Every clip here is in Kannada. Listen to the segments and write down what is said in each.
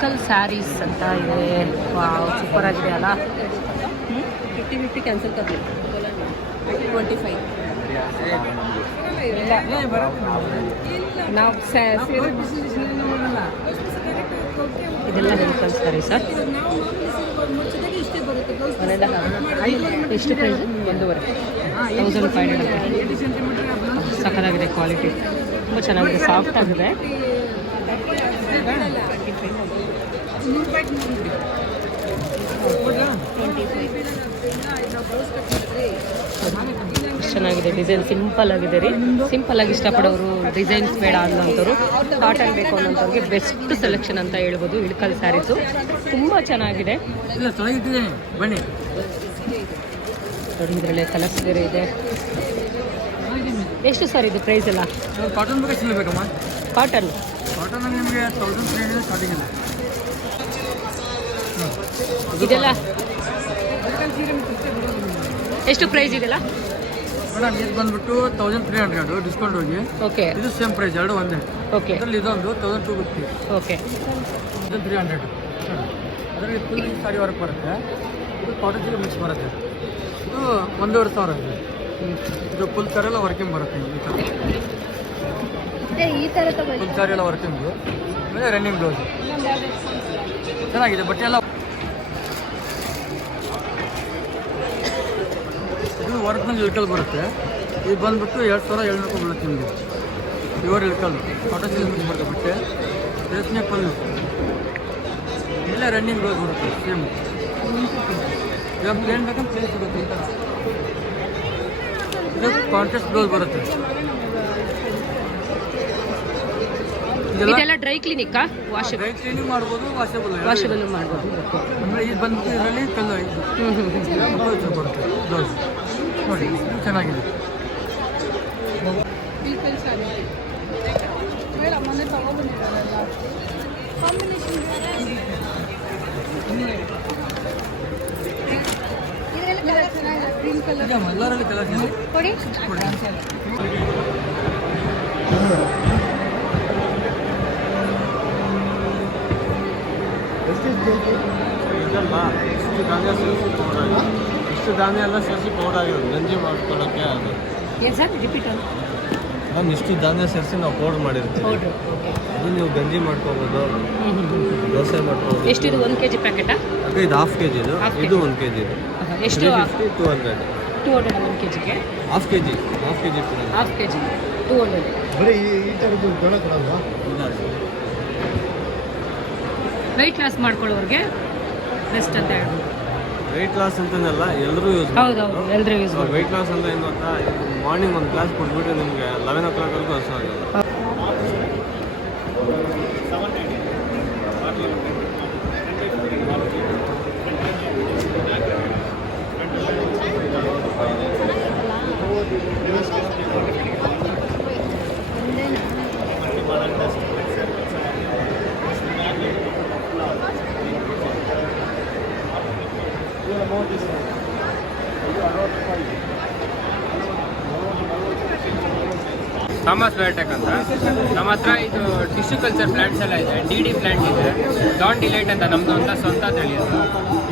ಲೋಕಲ್ ಸ್ಯಾರೀಸ್ ಅಂತ ಇದೆ ವಾವ್ ಸೂಪರ್ ಆಗಿದೆ ಅಲ್ಲ ಫಿಫ್ಟಿ ಫಿಫ್ಟಿ ಕ್ಯಾನ್ಸಲ್ ಕರಲಿ ಟ್ವೆಂಟಿ ಫೈವ್ ಇಲ್ಲ ನಾವು ಇದೆಲ್ಲ ಲೋಕಲ್ ಸ್ಯಾರಿ ಸರ್ ಎಷ್ಟು ಪ್ರೈಸ್ ಒಂದೂವರೆ ತೌಸಂಡ್ ಫೈವ್ ಹಂಡ್ರೆಡ್ ಸಖತ್ತಾಗಿದೆ ಕ್ವಾಲಿಟಿ ತುಂಬ ಚೆನ್ನಾಗಿದೆ ಸಾಫ್ಟ್ ಆಗಿದೆ ಚೆನ್ನಾಗಿದೆ ಡಿಸೈನ್ ಸಿಂಪಲ್ ಆಗಿದೆ ರೀ. ಸಿಂಪಲ್ ಆಗಿ ಇಷ್ಟಪಡೋರು ಡಿಸೈನ್ಸ್ ಬೇಡ ಅನ್ನೋಂಥವ್ರು ಕಾಟನ್ ಬೇಕು ಅನ್ನೋಂಥವ್ರಿಗೆ ಬೆಸ್ಟ್ ಸೆಲೆಕ್ಷನ್ ಅಂತ ಹೇಳ್ಬೋದು ಇಳ್ಕಲ್ ಸ್ಯಾರೀಸು. ತುಂಬ ಚೆನ್ನಾಗಿದೆ. ಬನ್ನಿ. ನೋಡಿ ಇದರಲ್ಲಿ ಕಲರ್ಸ್ ಬೇರೆ ಇದೆ. ಎಷ್ಟು ಸರ್ ಇದು ಪ್ರೈಸ್ ಎಲ್ಲ? ಕಾಟನ್ ಕಾಟನ್ ಕಾಟನ್ ನಿಮಗೆ ತೌಸಂಡ್ ತ್ರೀ ಹಂಡ್ರೆಡ್ ಸ್ಟಾರ್ಟಿಂಗ್ ಇಲ್ಲ ಇದೆಲ್ಲ? ಎಷ್ಟು ಪ್ರೈಸ್ ಇದೆಲ್ಲ? ಮೇಡಮ್ ಇದು ಬಂದ್ಬಿಟ್ಟು ತೌಸಂಡ್ ತ್ರೀ ಹಂಡ್ರೆಡ್ ಡಿಸ್ಕೌಂಟ್ ಹೋಗಿ. ಓಕೆ ಇದು ಸೇಮ್ ಪ್ರೈಸ್ ಎರಡು ಒಂದೇ. ಓಕೆ ಅದರಲ್ಲಿ ಇದೊಂದು thousand two fifty okay thousand three hundred ಅದರಲ್ಲಿ ಫುಲ್ ಸಾರಿ ವರ್ಕ್ ಬರುತ್ತೆ. ಇದು ಕಾಟನ್ ಸೀರೆ ಮಿಕ್ಸ್ ಬರುತ್ತೆ. ಇದು ಒಂದೂವರೆ ಸಾವಿರ ಇದೆ. ಇದು ಫುಲ್ ಸಾರಿ ಎಲ್ಲ ವರ್ಕಿಂಗ್ ಬರುತ್ತೆ ಈ ಥರ ಈ ಥರ ತಗೊಳ್ಳಿ. ಫುಲ್ ಸಾರಿ ಎಲ್ಲ ವರ್ಕಿಂಗು ಆಮೇಲೆ ರನ್ನಿಂಗ್ ಬ್ಲೌಸ್ ಚೆನ್ನಾಗಿದೆ ಬಟ್ಟೆ ಎಲ್ಲ ಇದು ವರ್ಕ್ನಲ್ಲಿ ಇಳ್ಕಲ್ ಬರುತ್ತೆ. ಇದು ಬಂದ್ಬಿಟ್ಟು ಎರಡು ಸಾವಿರ ಏಳ್ನೂರು ರೂಪಾಯಿ ಬೀಳುತ್ತೆ ನಿಮಗೆ. ಪ್ಯೂರ್ ಇಳ್ಕಲ್. ಕಾಟನ್ ಸೀಸನ್ ಬರುತ್ತೆ ಬಟ್ಟೆ. ರೇಷ್ಮೆ ಪಲ್ಲು. ಇಲ್ಲ ರನ್ನಿಂಗ್ ಬ್ಲೌಸ್ ಬರುತ್ತೆ ಸೇಮ್ ಇವಾಗ ಏನು ಬೇಕಂದ್ರೆ ಪ್ಲೇನ್ ಸಿಗುತ್ತೆ ಈ ಥರ ಇದು ಕಾಂಟ್ರಾಸ್ಟ್ ಬ್ಲೌಸ್ ಬರುತ್ತೆ. ಇದೆಲ್ಲ ಡ್ರೈ ಕ್ಲಿನಿಕ್ಕಾ ವಾಷಬಲ್ ಡ್ರೈ ಕ್ಲೀನಿಂಗ್ ಮಾಡ್ಬೋದು ವಾಷಬಲ್ ವಾಷಬಲ್ ಮಾಡ್ಬೋದು ಅಂದ್ರೆ ಇದು ಬಂದು ಇದರಲ್ಲಿ ಕಲ್ಲು ಇದು ಬರುತ್ತೆ ಬ್ಲೌಸ್ ನೋಡಿ ಇದು ಚೆನ್ನಾಗಿದೆ ಇದೆಯಮ್ಮ, ಎಲ್ಲರಲ್ಲಿ ಕಲರ್ ಇದೆ ಕೊಡಿ ಇದಲ್ಲ ಇಷ್ಟು ಧಾನ್ಯ ಸೇರಿಸಿ ಪೌಡರ್ ಆಗಿದೆ ಇಷ್ಟು ಧಾನ್ಯ ಎಲ್ಲ ಸೇರಿಸಿ ಪೌಡರ್ ಆಗಿರೋದು? ಗಂಜಿ ಮಾಡ್ಕೊಳ್ಳೋಕ್ಕೆ ಅದು. ಏನು ಸರ್? ರಿಪೀಟ್ ನಾನು ಇಷ್ಟು ಧಾನ್ಯ ಸೇರಿಸಿ ನಾವು ಪೌಡರ್ ಮಾಡಿರ್ತೀವಿ. ಪೌಡ್ರು ಓಕೆ ಅದು ನೀವು ಗಂಜಿ ಮಾಡ್ಕೋಬೋದು. ದೋಸೆ ಮಾಡ್ಕೋಬೋದು. ಎಷ್ಟಿದು? ಒಂದು ಕೆ ಜಿ ಪ್ಯಾಕೆಟಾ ಅದು ಇದು ಹಾಫ್ ಕೆ ಜಿದು Half ಇದು kg. ಒಂದು ಕೆ ಜಿದು ಎಷ್ಟು ಟೂ ಹಂಡ್ರೆಡ್ ಟೂ ಹಂಡ್ರೆಡ್ ಒಂದು ಕೆ ಜಿಗೆ half K G half K G half K G two hundred ಬರೀ ಈ ಥರದ್ದು ವೆಯ್ಟ್ ಲಾಸ್ ಮಾಡ್ಕೊಳ್ಳೋರಿಗೆ ಬೆಸ್ಟ್ ಅಂತ ಹೇಳ್ಬೋದು. ವೆಯ್ಟ್ ಲಾಸ್ ಅಂತನಲ್ಲ ಎಲ್ಲರೂ ಯೂಸ್ ಹೌದೌದು ಎಲ್ಲರೂ ಯೂಸ್ ವೆಯ್ಟ್ ಲಾಸ್ ಅಂತ ಏನು ಗೊತ್ತಾ ಮಾರ್ನಿಂಗ್ ಒಂದು ಕ್ಲಾಸ್ ಕೊಟ್ಬಿಟ್ಟು ನಿಮಗೆ ಲೆವೆನ್ ಓ ಕ್ಲಾಕ್ವರೆಗೂ ಹಸು ಆಗಲ್ಲ ಥಾಮಸ್ ಬಯೋಟೆಕ್ ಅಂತ ನಮ್ಮ ಹತ್ರ ಇದು ಟಿಶ್ಯೂ ಕಲ್ಚರ್ ಪ್ಲಾಂಟ್ಸ್ ಎಲ್ಲ ಇದೆ. ಡಿ ಡಿ ಪ್ಲಾಂಟ್ ಇದೆ. ಡಾನ್ ಡಿಲೈಟ್ ಅಂತ ನಮ್ದು ಅಂತ ಸ್ವಂತ ತಳಿಯೋದು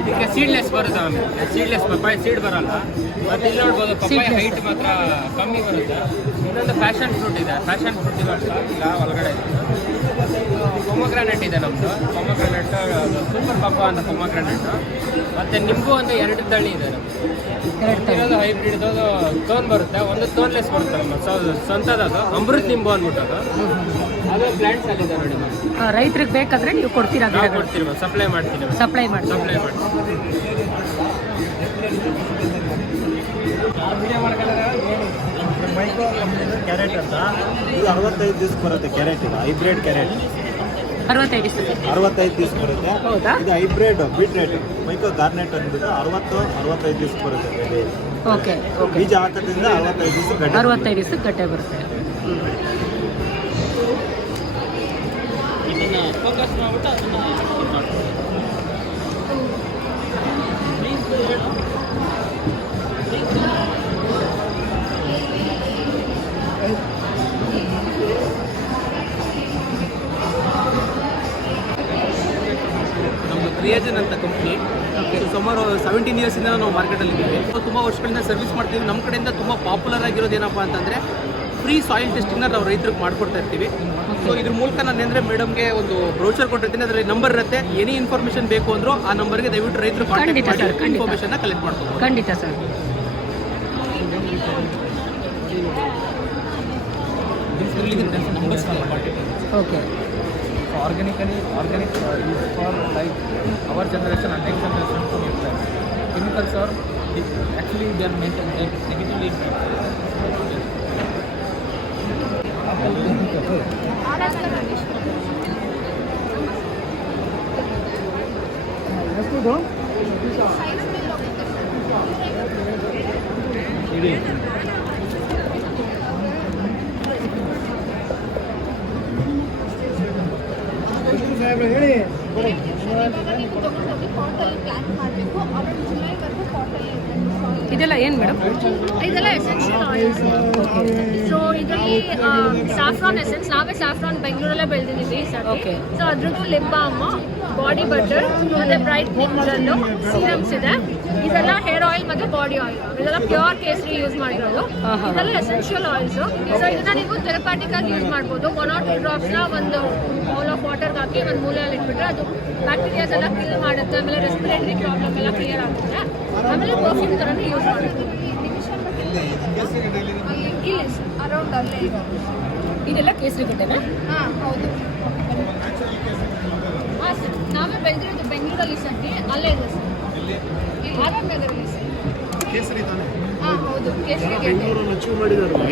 ಇದಕ್ಕೆ ಸೀಡ್ಲೆಸ್ ಬರುತ್ತೆ ಆಮೇಲೆ ಸೀಡ್ಲೆಸ್ ಪಪ್ಪಾಯ ಸೀಡ್ ಬರಲ್ಲ. ಮತ್ತೆ ಇಲ್ಲಿ ನೋಡ್ಬೋದು ಪಪ್ಪಾಯ ಹೈಟ್ ಮಾತ್ರ ಕಮ್ಮಿ ಬರುತ್ತೆ. ಇನ್ನೊಂದು ಫ್ಯಾಷನ್ ಫ್ರೂಟ್ ಇದೆ. ಫ್ಯಾಷನ್ ಫ್ರೂಟ್ ಇದೆ ಇಲ್ಲ ಒಳಗಡೆ ಪೊಮಗ್ರಾನೆಟ್ ಇದೆ ನಮ್ಮದು ಪೊಮೊಗ್ರಾನೆಟ್ ಸೂಪರ್ ಪಪ್ಪ ಅಂತ ಪೊಮೊಗ್ರಾನೆಟ್ ಮತ್ತೆ ನಿಂಬು ಅಂತ ಎರಡು ತಳಿ ಇದೆ ನಮ್ದು. ಹೈಬ್ರಿಡ್ ಟೋನ್ ಬರುತ್ತೆ. ಒಂದು ತೋನ್ಲೆಸ್ ಬರುತ್ತೆ ನಮ್ಮ ಅದು ಸ್ವಂತದದು ಅಮೃತ್ ನಿಂಬು ಅಂದ್ಬಿಟ್ಟು ಅದು. ಪ್ಲ್ಯಾಂಟ್ಸ್ ಪ್ಲಾಂಟ್ಸ್ ಅಲ್ಲಿದೆ ನೋಡಿ ರೈತರಿಗೆ ಬೇಕಾದ್ರೆ ನೀವು ಕೊಡ್ತೀರಾ ನಾವು ಸಪ್ಲೈ ಮಾಡ್ತೀವಿ ಸಪ್ಲೈ ಮಾಡಿ ಸಪ್ಲೈ ಮಾಡ್ತೀವಿ. ಕ್ಯಾರೆಟ್ ಅಂತ. ಇದು ಅರವತ್ತೈದು ದಿವಸ ಬರುತ್ತೆ ಕ್ಯಾರೆಟ್ ಇದು ಹೈಬ್ರಿಡ್ ಕ್ಯಾರೆಟ್ ಅರವತ್ತೈದು ಅರವತ್ತೈದು ದಿವಸ ಬರುತ್ತೆ. ಇದು ಹೈಬ್ರಿಡ್ ಬಿಟ್ ಮೈಕೋ ಗಾರ್ನೆಟ್ ಅಂದ್ಬಿಟ್ಟು ಅರವತ್ತು ಅರವತ್ತೈದು ದಿವಸ ಬರುತ್ತೆ ಓಕೆ ಬೀಜ ಹಾಕೋದ್ರಿಂದ ಅರವತ್ತೈದು ದಿವಸ ಗಡ್ಡೆ ಅರವತ್ತೈದು ದಿವಸ ಗಡ್ಡೆ ಬರುತ್ತೆ. ಮಾಡ್ಬಿಟ್ಟು ರಿಯಾಜನ್ ಅಂತ ಕಂಪ್ನಿ ಸುಮಾರು ಸೆವೆಂಟೀನ್ ಇಯರ್ಸಿಂದ ನಾವು ಮಾರ್ಕೆಟಲ್ಲಿ ಇದ್ದೀವಿ. ತುಂಬಾ ತುಂಬ ವರ್ಷಗಳಿಂದ ಸರ್ವಿಸ್ ಮಾಡ್ತೀವಿ. ನಮ್ಮ ಕಡೆಯಿಂದ ತುಂಬ ಪಾಪ್ಯುಲರ್ ಆಗಿರೋದು ಏನಪ್ಪಾ ಅಂತಂದರೆ ಫ್ರೀ ಸಾಯಿಲ್ ಟೆಸ್ಟಿಂಗ್ ನಾವು ರೈತರಿಗೆ ಮಾಡ್ಕೊಡ್ತಾ ಇರ್ತೀವಿ. ಸೊ ಇದ್ರ ಮೂಲಕ ನಾನು ಅಂದರೆ ಮೇಡಮ್ಗೆ ಒಂದು ಬ್ರೋಚರ್ ಕೊಟ್ಟಿರ್ತೀನಿ. ಅದರಲ್ಲಿ ನಂಬರ್ ಇರುತ್ತೆ. ಎನಿ ಇನ್ಫಾರ್ಮೇಷನ್ ಬೇಕು ಅಂದರೂ ಆ ನಂಬರ್ಗೆ ದಯವಿಟ್ಟು ರೈತರು ಖಂಡಿತ ಸರ್. ಇನ್ಫಾರ್ಮೇಷನ್ನ ಕಲೆಕ್ಟ್ ಮಾಡ್ಕೊಂಡು ಖಂಡಿತ sir okay organically organic uh, is for like our generation and next generation to sense. Chemicals are actually they are making neg- negatively impact. ಇದೆಲ್ಲ ಏನು ಮೇಡಮ್? ಇದೆಲ್ಲ ಎಸೆನ್ಷಿಯಲ್ ಆಯಿಲ್ಸ್ ಸೊ ಇದರಲ್ಲಿ ಸಾಫ್ರಾನ್ ಎಸೆನ್ಸ್ ನಾವೇ ಸಾಫ್ರಾನ್ ಬೆಂಗಳೂರಲ್ಲೇ ಬೆಳೆದಿದ್ದೀವಿ ಸರ್ Okay. ಸೊ ಅದ್ರದ್ದು ಲಿಂಬಾಮ ಬಾಮ್ ಬಾಡಿ ಬಟರ್ ಮತ್ತೆ ಬ್ರೈಟ್ ಜೆಲ್ಲು ಸೀರಮ್ಸ್ ಇದೆ. ಇದೆಲ್ಲ ಹೇರ್ ಆಯಿಲ್ ಮತ್ತೆ ಬಾಡಿ ಆಯಿಲ್ ಇದೆಲ್ಲ ಪ್ಯೂರ್ ಕೇಸರಿ ಯೂಸ್ ಮಾಡಿರೋದು. ಇದೆಲ್ಲ ಎಸೆನ್ಷಿಯಲ್ ಆಯಿಲ್ಸ್ ಸೊ ಇದನ್ನ ನೀವು ಥೆರಪಾಟಿಕ್ ಆಗಿ ಯೂಸ್ ಮಾಡ್ಬೋದು. ಒನ್ ಆರ್ ಟೂ ಡ್ರಾಪ್ಸ್ನ ಒಂದು ಬೌಲ್ ಆಫ್ ವಾಟರ್ಗೆ ಹಾಕಿ ಒಂದು ಮೂಲೆಯಲ್ಲಿ ಇಟ್ಬಿಟ್ರೆ ಅದು ಬ್ಯಾಕ್ಟೀರಿಯಾಸ್ ಎಲ್ಲ ಕಿಲ್ ಮಾಡುತ್ತೆ. ಆಮೇಲೆ ರೆಸ್ಪಿರೇಟರಿ ಪ್ರಾಬ್ಲಮ್ ಎಲ್ಲ ಕ್ಲಿಯರ್ ಆಗುತ್ತೆ. ಆಮೇಲೆ ಪರ್ಫ್ಯೂಮ್ ಥರನೇ ಯೂಸ್ ಮಾಡ್ಬೋದು ಇಲ್ಲ ಸರ್ ಅರೌಂಡ್ ಅಲ್ಲೇ ಇದೆ. ಇದೆಲ್ಲ ಕೇಸರಿ ಕಟ್ಟೆನಾ ಹಾಂ ಹೌದು. ಹಾಂ ಸರ್. ನಾವೇ ಬೆಳೆದಿರೋದು ಬೆಂಗಳೂರಲ್ಲಿ ಸದ್ಯ. ಅಲ್ಲೇ ಇದೆ ಸರ್ ಸರ್. ಕೇಸರಿ. ತಾನೆ? ಹಾಂ ಹೌದು ಕೇಸರಿ ಗೆಡ್ಡೆ ಅಚೀವ್ ಮಾಡಿದಾರಲ್ಲ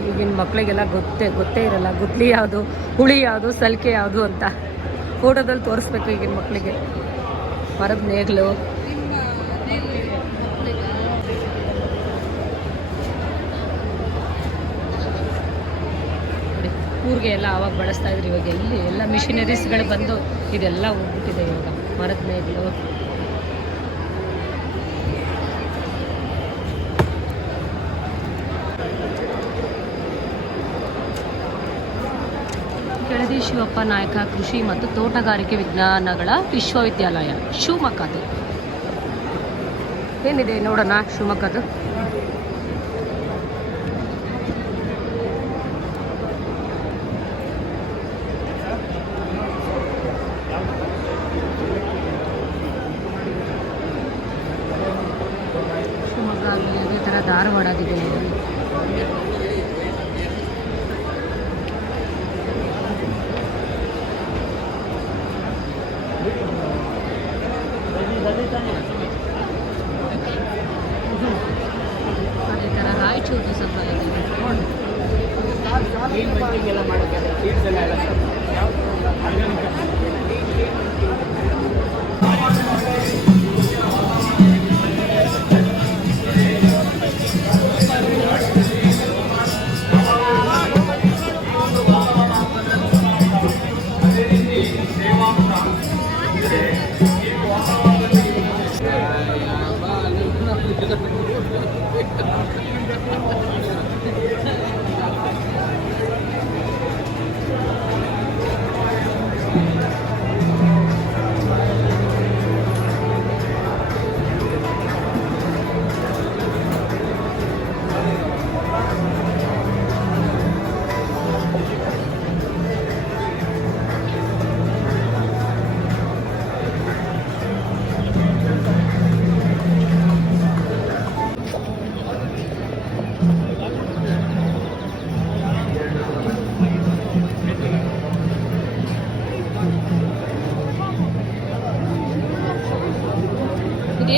ಈಗಿನ ಮಕ್ಕಳಿಗೆಲ್ಲ ಗೊತ್ತೇ ಗೊತ್ತೇ ಇರಲ್ಲ. ಗುದ್ಲಿ ಯಾವುದು, ಹುಳಿ ಯಾವುದು, ಸಲ್ಕೆ ಯಾವುದು ಅಂತ ಫೋಟೋದಲ್ಲಿ ತೋರಿಸ್ಬೇಕು ಈಗಿನ ಮಕ್ಕಳಿಗೆ ಮರದ ನೇಗ್ಲು. ಊರಿಗೆ ಎಲ್ಲ ಆವಾಗ ಬಳಸ್ತಾ ಇದ್ರು ಇವಾಗ ಎಲ್ಲಿ ಎಲ್ಲ ಮಿಷಿನರೀಸ್ಗಳು ಬಂದು ಇದೆಲ್ಲ ಹೋಗ್ಬಿಟ್ಟಿದೆ ಇವಾಗ. ಮರದ ನೇಗ್ಲು. ಶಿವಪ್ಪ ನಾಯಕ, ಕೃಷಿ ಮತ್ತು ತೋಟಗಾರಿಕೆ ವಿಜ್ಞಾನಗಳ ವಿಶ್ವವಿದ್ಯಾಲಯ ಶಿವಮೊಗ್ಗದು ಏನಿದೆ ನೋಡೋಣ ಶಿವಮೊಗ್ಗದು ಶಿವಮೊಗ್ಗ ಅದೇ ಥರ ಧಾರವಾಡದಿದೆ.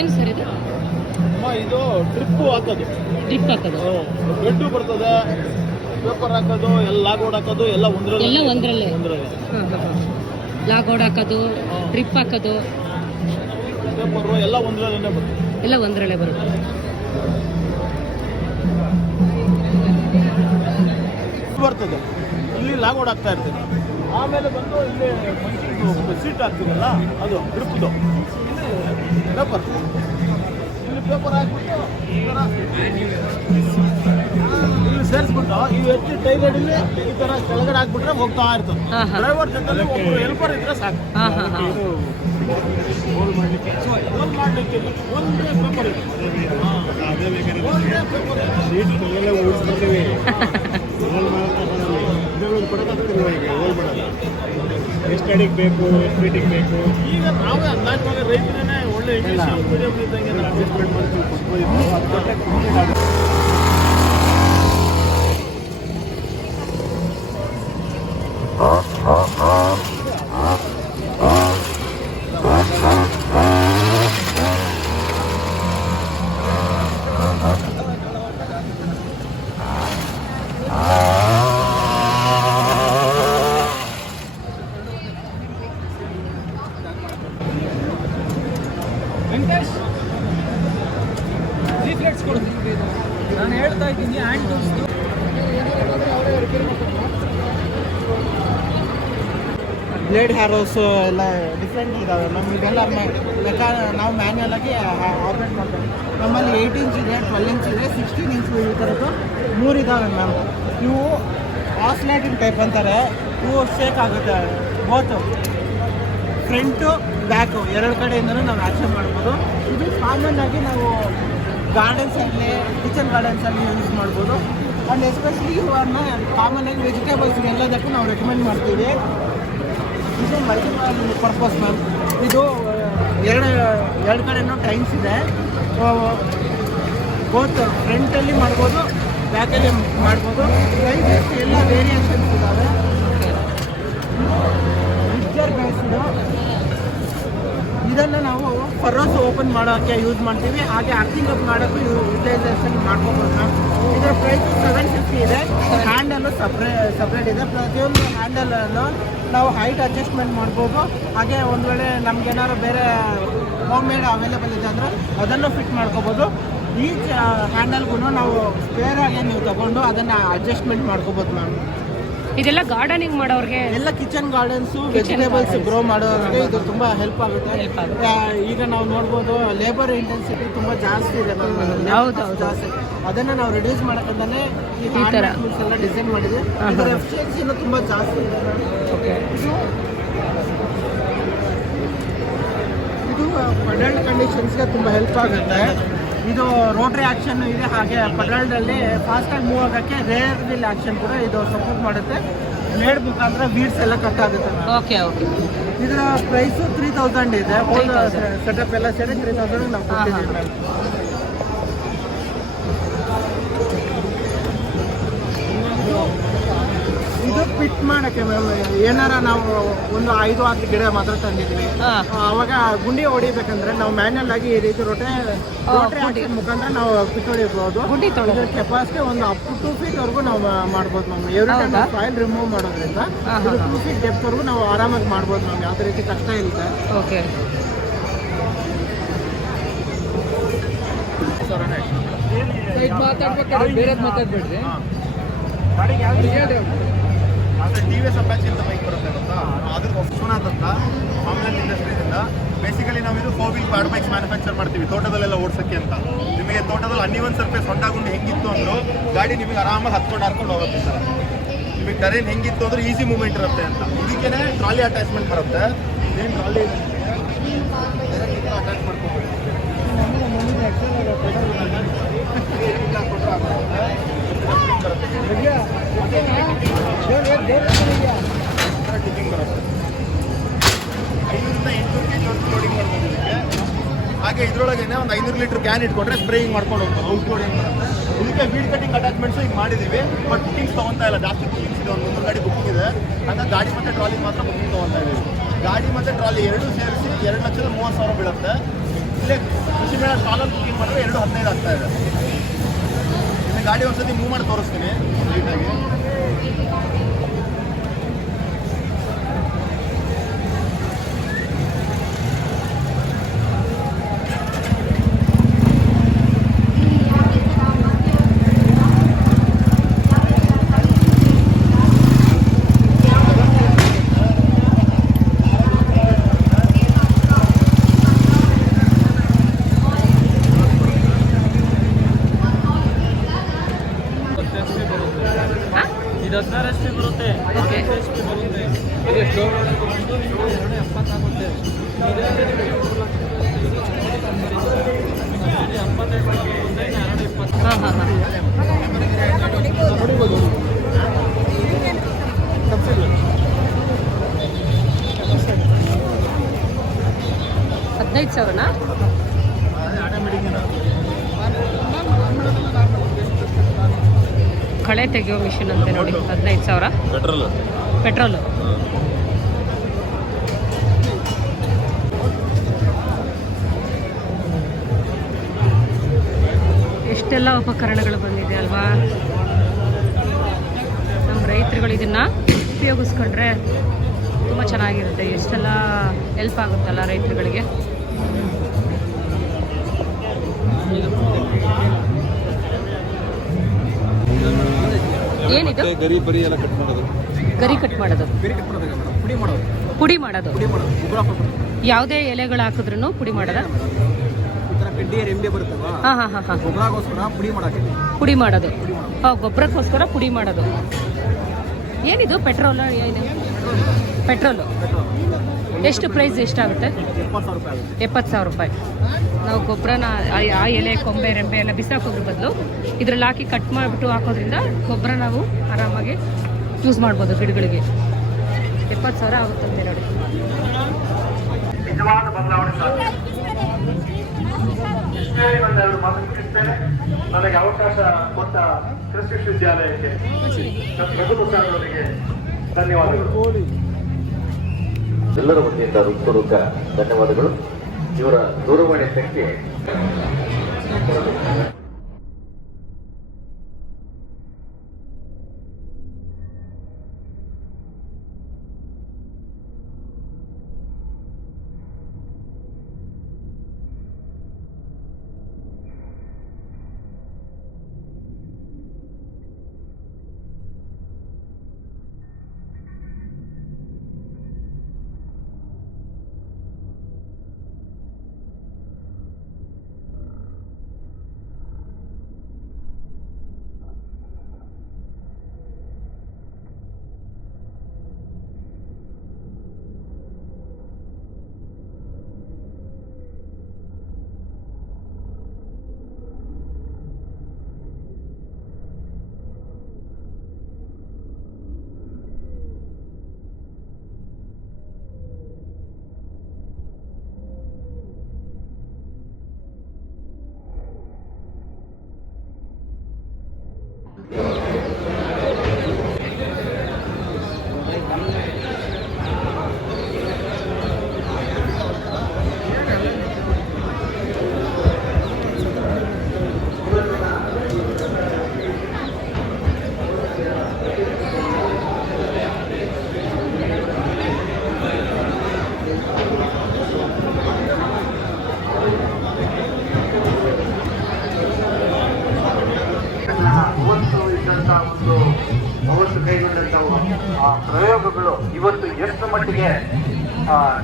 ಏನು ಸರ್ ಇದು? ಇದು ಟ್ರಿಪ್ ಹಾಕೋದು. ಟ್ರಿಪ್ ಹಾಕೋದು. ಬೆಡ್ಡು ಬರ್ತದೆ ಪೇಪರ್ ಹಾಕೋದು ಎಲ್ಲ ಲಾಗೋಡ್ ಹಾಕೋದು ಎಲ್ಲ ಒಂದ್ರಲ್ಲಿ. ಎಲ್ಲ ಒಂದರಲ್ಲೇ. ಲಾಗೋಡ್ ಹಾಕೋದು ಟ್ರಿಪ್ ಹಾಕೋದು. ಪೇಪರು ಎಲ್ಲ ಒಂದರಲ್ಲೇ ಬರುತ್ತೆ ಎಲ್ಲ ಒಂದರಲ್ಲೇ ಬರುತ್ತೆ. ಬರ್ತದೆ. ಇಲ್ಲಿ ಲಾಗೋಡ್ ಆಗ್ತಾ ಇರ್ತೀನಿ ಆಮೇಲೆ ಬಂದು ಇಲ್ಲಿ ಒಂದು ಸೀಟ್ ಹಾಕ್ತೀವಲ್ಲ ಅದು ಡ್ರಿಪ್ದು ಪೇಪರ್ ಇಲ್ಲಿ ಪೇಪರ್ ಹಾಕ್ಬಿಟ್ಟು ಇಲ್ಲಿ ಸೇರಿಸ್ಬಿಟ್ಟು ಈ ಹೆಚ್ಚು ಟೈಗಡಿಲಿ ಈ ಥರ ಕೆಳಗಡೆ ಹಾಕ್ಬಿಟ್ರೆ ಹೋಗ್ತಾ ಇರ್ತದೆ ಡ್ರೈವರ್ ಜೊತೆ ಒಬ್ಬರು ಹೆಲ್ಪರ್ ಇದ್ರೆ ಸಾಕು ಎಷ್ಟು ಅಡಿಗೆ ಬೇಕು ಎಷ್ಟು ಬೇಕು ಈಗ ನಾವೇ ಅಂದಾಜು ಮಾಡಿ ರೈತರೇ ಒಳ್ಳೆ ಇಂಗ್ಲೀಷ್ ಮೀಡಿಯಂ ಇದ್ದಂಗೆ ಅಡ್ಜಸ್ಟ್ಮೆಂಟ್ ಮಾಡ್ತೀವಿ. ಹ್ಯಾರೋಸ್ ಎಲ್ಲ ಡಿಫ್ರೆಂಟ್ ಇದ್ದಾವೆ ನಮಗೆಲ್ಲ ಮೆಕಾ, ನಾವು ಮ್ಯಾನ್ಯಲ್ ಆಗಿ ಆಪ್ರೇಟ್ ಮಾಡ್ತೀವಿ. ನಮ್ಮಲ್ಲಿ ಏಯ್ಟ್ ಇಂಚ್ ಇದೆ ಟ್ವೆಲ್ ಇಂಚ್ ಇದೆ ಸಿಕ್ಸ್ಟೀನ್ ಇಂಚ್ ಈ ಥರದ್ದು ಮೂರು ಇದ್ದಾವೆ ಮ್ಯಾಮ್ ಇವು ಆಸ್ಲೇಟಿಂಗ್ ಟೈಪ್ ಅಂತಾರೆ. ಇವು ಶೇಕ್ ಆಗುತ್ತೆ. ಬೋತು ಫ್ರಂಟು ಬ್ಯಾಕು ಎರಡು ಕಡೆಯಿಂದನೂ ನಾವು ಆಕ್ಷನ್ ಮಾಡ್ಬೋದು. ಇದು ಕಾಮನ್ ಆಗಿ ನಾವು ಗಾರ್ಡನ್ಸಲ್ಲಿ ಕಿಚನ್ ಗಾರ್ಡನ್ಸಲ್ಲಿ ಯೂಸ್ ಮಾಡ್ಬೋದು. ಆ್ಯಂಡ್ ಎಸ್ಪೆಷಲಿ ಇವನ್ನ ಕಾಮನ್ ಆಗಿ ವೆಜಿಟೇಬಲ್ಸ್ ಎಲ್ಲದಕ್ಕೂ ನಾವು ರೆಕಮೆಂಡ್ ಮಾಡ್ತೀವಿ. ಪರ್ಪಸ್ ಮ್ಯಾಮ್ ಇದು ಎರಡು ಎರಡು ಕಡೆನೂ ಟೈಮ್ಸ್ ಇದೆ. ಬೋತ್ ಫ್ರಂಟಲ್ಲಿ ಮಾಡ್ಬೋದು ಬ್ಯಾಕಲ್ಲಿ ಮಾಡ್ಬೋದು. ಪ್ರೈಸಸ್ ಎಲ್ಲ ವೇರಿಯೇಷನ್ಸ್ ಇದ್ದಾವೆ ಮಿಕ್ಸರ್ ಇದು ಇದನ್ನು ನಾವು ಫರ್ರೋಸ್ ಓಪನ್ ಮಾಡೋಕ್ಕೆ ಯೂಸ್ ಮಾಡ್ತೀವಿ. ಹಾಗೆ ಅರ್ಥಿಂಗ್ ಅಪ್ ಮಾಡೋಕ್ಕೂ ಯೂಟಿಲೈಸೇಷನ್ ಮಾಡ್ಕೋಬೋದು ಮ್ಯಾಮ್ ಇದರ ಪ್ರೈಸ್ ಸೆವೆನ್ ಫಿಫ್ಟಿ ಇದೆ. ಹ್ಯಾಂಡಲ್ಲು ಸಪ್ರೇ ಸಪ್ರೇಟ್ ಇದೆ. ಪ್ರತಿಯೊಂದು ಹ್ಯಾಂಡಲನ್ನು ನಾವು ಹೈಟ್ ಅಡ್ಜಸ್ಟ್ಮೆಂಟ್ ಮಾಡ್ಬೋದು. ಹಾಗೆ ಒಂದು ವೇಳೆ ನಮ್ಗೇನಾದ್ರು ಬೇರೆ ಹೋಮ್ ಮೇಡ್ ಅವೈಲೇಬಲ್ ಇದೆ ಅಂದರೆ ಅದನ್ನು ಫಿಟ್ ಮಾಡ್ಕೋಬೋದು. ಈ ಹ್ಯಾಂಡಲ್ಗೂ ನಾವು ಸ್ಪೇರ್ ಆಗಿ ನೀವು ತಗೊಂಡು ಅದನ್ನು ಅಡ್ಜಸ್ಟ್ಮೆಂಟ್ ಮಾಡ್ಕೋಬೋದು ಮ್ಯಾಮ್. ಇದೆಲ್ಲ ಗಾರ್ಡನಿಂಗ್ ಮಾಡೋರಿಗೆ? ಎಲ್ಲ ಕಿಚನ್ ಗಾರ್ಡನ್ಸು ವೆಜಿಟೇಬಲ್ಸ್ ಗ್ರೋ ಮಾಡೋರಿಗೆ ಇದು ತುಂಬಾ ಹೆಲ್ಪ್ ಆಗುತ್ತೆ. ಈಗ ನಾವು ನೋಡ್ಬೋದು ಲೇಬರ್ ಇಂಟೆನ್ಸಿಟಿ ತುಂಬಾ ಜಾಸ್ತಿ ಇದೆ. ಜಾಸ್ತಿ. ಅದನ್ನ ನಾವು ರಿಡ್ಯೂಸ್ ಮಾಡಕ್ಕಂತಾನೆ ಈ. ಎಲ್ಲ ಡಿಸೈನ್ ಮಾಡಿದ್ವಿ. ಇದರ ಹಾ. ತುಂಬಾ ಜಾಸ್ತಿ. ಇದೆ ಓಕೆ ಇದು ಪಡಲ್ಡ್ ಕಂಡೀಷನ್ಸ್ಗೆ ತುಂಬ ಹೆಲ್ಪ್ ಆಗುತ್ತೆ. ಇದು ರೋಟ್ರಿ ಆಕ್ಷನ್ ಇದೆ ಹಾಗೆ ಪಡ್ರಾಲ್ಡಲ್ಲಿ ಫಾಸ್ಟ್ ಆಗಿ ಮೂವ್ ಆಗಕ್ಕೆ ರೇರ್ ವಿಲ್ ಆಕ್ಷನ್ ಕೂಡ ಇದು ಸಪೋರ್ಟ್ ಮಾಡುತ್ತೆ. ಬ್ಲೇಡ್ ಮುಖಾಂತರ ವೀಡ್ಸ್ ಎಲ್ಲ ಕಟ್ ಆಗುತ್ತೆ. ಓಕೆ ಓಕೆ ಇದರ ಪ್ರೈಸು ತ್ರೀ ತೌಸಂಡ್ ಇದೆ. 3000. ಸೆಟಪ್ ಎಲ್ಲ ಸೇರಿ ತ್ರೀ ತೌಸಂಡ್ ನಾವು. ಕೊಟ್ಟಿದ್ದೀವಿ ಮ್ಯಾಮ್ ಮಾಡಕ್ಕೆ ಪಿಟ್ ಮಾಡೋಕ್ಕೆ ಮ್ಯಾಮ್ ಏನಾರ ನಾವು ಒಂದು ಐದು ಆರು ಗಿಡ ಮಾತ್ರ ತಂದಿದ್ವಿ ಅವಾಗ ಗುಂಡಿ ಹೊಡಿಬೇಕಂದ್ರೆ ನಾವು ಮ್ಯಾನ್ಯಲ್ ಆಗಿ ಈ ರೀತಿ ರೊಟೆ. ಮುಖಾಂತರ ನಾವು ಪಿಟ್ ಹೊಡಿಬಹುದು ಗುಂಡಿ ಕೆಪಾಸಿಟಿ ಒಂದು ಅಪ್ ಟು ಫೀಟ್ ವರೆಗೂ ನಾವು ಮಾಡ್ಬೋದು ma'am every time? File remove ಮಾಡೋದ್ರಿಂದ ಇದು ಟೂ ಫೀಟ್ ಡೆಪ್ತ್ ವರೆಗೂ ನಾವು ಆರಾಮಾಗಿ ಮಾಡ್ಬೋದು ಮ್ಯಾಮ್ ಯಾವುದೇ ರೀತಿ ಕಷ್ಟ ಇಲ್ಲ ಓಕೆ ಮಾತಾಡ್ಬೇಕಾದ್ರೆ ಬೇರೆ ಮಾತಾಡ್ಬೇಡ್ರಿ. ಟಿ ವಿ ಎಸ್ ಅಪ್ಯಾಚಿ ಅಂತ ಬೈಕ್ ಬರುತ್ತೆ ಗೊತ್ತಾ? ಅದ್ರ ವಿಶ್ವನಾಥ್ ಅಂತ ಆಮ್ಲನ್ ಇಂಡಸ್ಟ್ರೀಸಿಂದ basically ನಾವಿದು four wheel pad bikes manufacture ಮಾಡ್ತೀವಿ ತೋಟದಲ್ಲೆಲ್ಲ ಓಡಿಸೋಕ್ಕೆ ಅಂತ. ನಿಮಗೆ ತೋಟದಲ್ಲಿ ಅನ್ನಿವನ್ ಸರ್ಫೇಸ್ ಹೊಂಟಾಗುಂಡು ಹೆಂಗಿತ್ತು ಅಂದ್ರೆ ಗಾಡಿ ನಿಮಗೆ ಆರಾಮಾಗಿ ಹತ್ಕೊಂಡು ಹಾರ್ಕೊಂಡು ಹೋಗುತ್ತೆ ಸರ್. ನಿಮಗೆ ಟರೇನ್ ಹೆಂಗಿತ್ತು ಅಂದ್ರೆ ಈಸಿ ಮೂವ್ಮೆಂಟ್ ಇರುತ್ತೆ ಅಂತ. ಇದಕ್ಕೇನೆ ಟ್ರಾಲಿ ಅಟ್ಯಾಚ್ಮೆಂಟ್ ಬರುತ್ತೆ. ಏನು ಟ್ರಾಲಿ ಅಟ್ಯಾಚ್ ಮಾಡ್ಕೋಬೋದು. ಬರುತ್ತೆ ಐನೂರಿಂದ ಎಂಟುನೂರು ಕೆ ಜಿ ವರೆಗೂ ಲೋಡಿಂಗ್ ಮಾಡ್ಬೋದು ಇದಕ್ಕೆ ಹಾಗೆ ಇದರೊಳಗೇನೆ ಒಂದು ಐನೂರು ಲೀಟರ್ ಕ್ಯಾನ್ ಇಟ್ಕೊಂಡ್ರೆ ಸ್ಪ್ರೇಯಿಂಗ್ ಮಾಡ್ಕೊಂಡು ಹೋಗ್ಬೋದು. ಔಟ್ ಲೋಡಿಂಗ್ ಇದಕ್ಕೆ ವೀಡ್ ಕಟಿಂಗ್ ಅಟ್ಯಾಚ್ಮೆಂಟ್ಸ್ ಈಗ ಮಾಡಿದ್ದೀವಿ ಬಟ್ ಬುಕಿಂಗ್ಸ್ ತೊಗೊತಾ ಇಲ್ಲ. ಜಾಸ್ತಿ ಬುಕಿಂಗ್ಸ್ ಇದೆ, ಒಂದು ಗಾಡಿ ಬುಕಿಂಗ್ ಇದೆ. ಹಂಗಾಗಿ ಗಾಡಿ ಮತ್ತೆ ಟ್ರಾಲಿ ಮಾತ್ರ ಬುಕಿಂಗ್ ತೊಗೊತಾ ಇದ್ದೀವಿ ಗಾಡಿ ಮತ್ತು ಟ್ರಾಲಿ ಎರಡೂ ಸೇರಿಸಿ ಎರಡು ಲಕ್ಷದ ಮೂವತ್ತು ಸಾವಿರ ಬೀಳುತ್ತೆ. ಇಲ್ಲೇ ಕೃಷಿ ಮೇಳ ಸ್ಟಾಲಲ್ಲಿ ಬುಕಿಂಗ್ ಮಾಡಿದ್ರೆ ಎರಡು ಹದಿನೈದು ಆಗ್ತಾ ಇದೆ. ಗಾಡಿ ಒಂದ್ಸತಿ ಮೂವ್ ಮಾಡಿ ತೋರಿಸ್ತೀನಿ ನೀಟಾಗಿ ಕಳೆ ತೆಗೆಯೋ ಮಿಷಿನ್ ಅಂತೆ ನೋಡಿ ಹದಿನೈದು ಸಾವಿರ. ಪೆಟ್ರೋಲ್? ಪೆಟ್ರೋಲು. ಎಷ್ಟೆಲ್ಲ ಉಪಕರಣಗಳು ಬಂದಿದೆ ಅಲ್ವಾ? ನಮ್ಮ ರೈತರುಗಳು ಇದನ್ನ ಉಪಯೋಗಿಸ್ಕೊಂಡ್ರೆ ತುಂಬ ಚೆನ್ನಾಗಿರುತ್ತೆ. ಎಷ್ಟೆಲ್ಲ ಹೆಲ್ಪ್ ಆಗುತ್ತಲ್ಲ ರೈತರುಗಳಿಗೆ? ಏನಿದು? ಗರಿ ಬರಿ ಎಲ್ಲ ಕಟ್ ಮಾಡೋದು. ಗರಿ ಕಟ್ ಮಾಡೋದು. ಪುಡಿ ಮಾಡೋದು. ಪುಡಿ ಮಾಡೋದು. ಪುಡಿ ಮಾಡೋದು. ಯಾವುದೇ ಎಲೆಗಳು ಹಾಕಿದ್ರು ಪುಡಿ ಮಾಡೋದ? ಪುಡಿ ಮಾಡೋದು. ಹಾಂ ಗೊಬ್ಬರಕ್ಕೋಸ್ಕರ ಪುಡಿ ಮಾಡೋದು. ಏನಿದು? ಪೆಟ್ರೋಲ್ ಏನು ಪೆಟ್ರೋಲು. ಎಷ್ಟು ಪ್ರೈಸ್ ಎಷ್ಟಾಗುತ್ತೆ? ಎಪ್ಪತ್ತು ಸಾವಿರ ರೂಪಾಯಿ. ನಾವು ಗೊಬ್ಬರನ ಆ ಎಲೆ ಕೊಂಬೆ ರೆಂಬೆ ಎಲ್ಲ ಬಿಸಾಕೋದ್ರ ಬದಲು ಇದ್ರಲ್ಲಿ ಹಾಕಿ ಕಟ್ ಮಾಡಿಬಿಟ್ಟು ಹಾಕೋದ್ರಿಂದ ಗೊಬ್ಬರ ನಾವು ಆರಾಮಾಗಿ ಯೂಸ್ ಮಾಡ್ಬೋದು ಗಿಡಗಳಿಗೆ. ಎಪ್ಪತ್ತು ಸಾವಿರ ಆಗುತ್ತಂತೆ ನೋಡಿ ನನಗೆ ಅವಕಾಶ ಕೊಟ್ಟ ಕೃಷಿ ವಿಶ್ವವಿದ್ಯಾಲಯಕ್ಕೆ ಧನ್ಯವಾದಗಳು. ಎಲ್ಲರ ವತಿಯಿಂದ ಹೃತ್ಪೂರ್ವಕ ಧನ್ಯವಾದಗಳು. ಇವರ ದೂರವಾಣಿ ಸಂಖ್ಯೆ.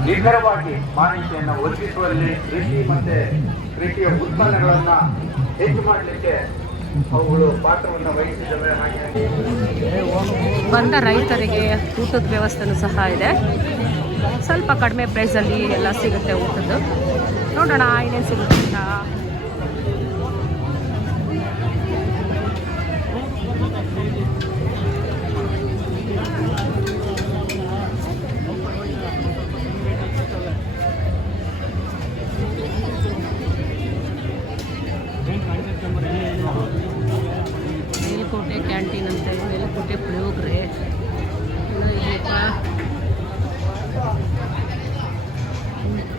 ನಿಖರವಾಗಿ ಮಾಹಿತಿಯನ್ನು ಒದಗಿಸುವಲ್ಲಿ ಕೃಷಿ ಮತ್ತೆ ಕೃಷಿಯ ಉತ್ಪನ್ನಗಳನ್ನ ಹೆಚ್ಚು ಮಾಡಲಿಕ್ಕೆ ಅವುಗಳು ಪಾತ್ರವನ್ನು ವಹಿಸಿದವೆ ಹಾಗೆ ಬಂದ ರೈತರಿಗೆ ಊಟದ ವ್ಯವಸ್ಥೆನೂ ಸಹ ಇದೆ. ಸ್ವಲ್ಪ ಕಡಿಮೆ ಪ್ರೈಸಲ್ಲಿ ಎಲ್ಲ ಸಿಗುತ್ತೆ ಊಟದ್ದು. ನೋಡೋಣ ಏನೇನು ಸಿಗುತ್ತೆ ಅಂತ. ಮೇಲ್ಕೋಟೆ ಪುಳಿಯೋಗರೆ.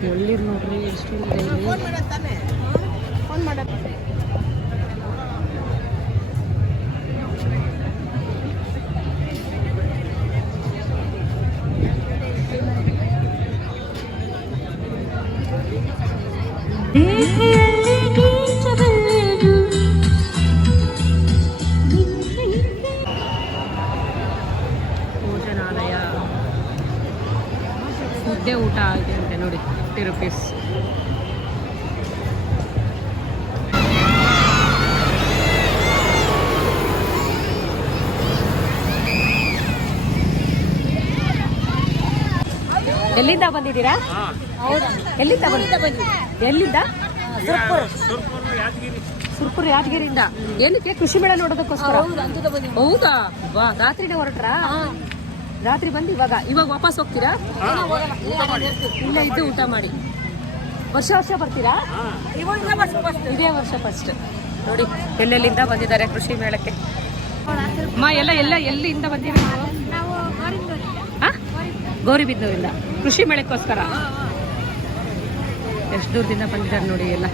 ಎಳ್ನೀರು ನೋಡ್ರಿ ಎಷ್ಟು ಇದೆ ಫೋನ್ ಭೋಜನಾಲಯ ಎಲ್ಲಿಂದ ಬಂದಿದ್ದೀರಾ? ಎಲ್ಲಿಂದ ಬಂದಿದ್ದ ಎಲ್ಲಿಂದ ಸುರ್ಪುರ್. ಯಾದಗಿರಿಯಿಂದ. ಏನಕ್ಕೆ ಕೃಷಿ ಮೇಳ ನೋಡೋದಕ್ಕೋಸ್ಕರ? ಹೌದಾ ವಾ ರಾತ್ರಿನೇ ಹೊರಟ್ರಾ? ರಾತ್ರಿ ಬಂದು ಇವಾಗ ಇವಾಗ ವಾಪಸ್ ಹೋಗ್ತೀರಾ? ಇಲ್ಲೇ ಇದ್ದು ಊಟ ಮಾಡಿ. ವರ್ಷ ವರ್ಷ ಬರ್ತೀರಾ? ಇದೇ ವರ್ಷ ಫಸ್ಟ್ ನೋಡಿ ಎಲ್ಲೆಲ್ಲಿಂದ ಬಂದಿದ್ದಾರೆ ಕೃಷಿ ಮೇಳಕ್ಕೆ? ಅಮ್ಮ ಎಲ್ಲ ಎಲ್ಲ ಎಲ್ಲಿಂದ ಬಂದಿದ್ದೀರಾ? ಆ? ಗೌರಿಬಿದನೂರಿಂದ ಕೃಷಿ ಮೇಳಕ್ಕೋಸ್ಕರ. ಎಷ್ಟು ದೂರದಿಂದ ಬಂದಿದ್ದಾರೆ ನೋಡಿ ಎಲ್ಲ.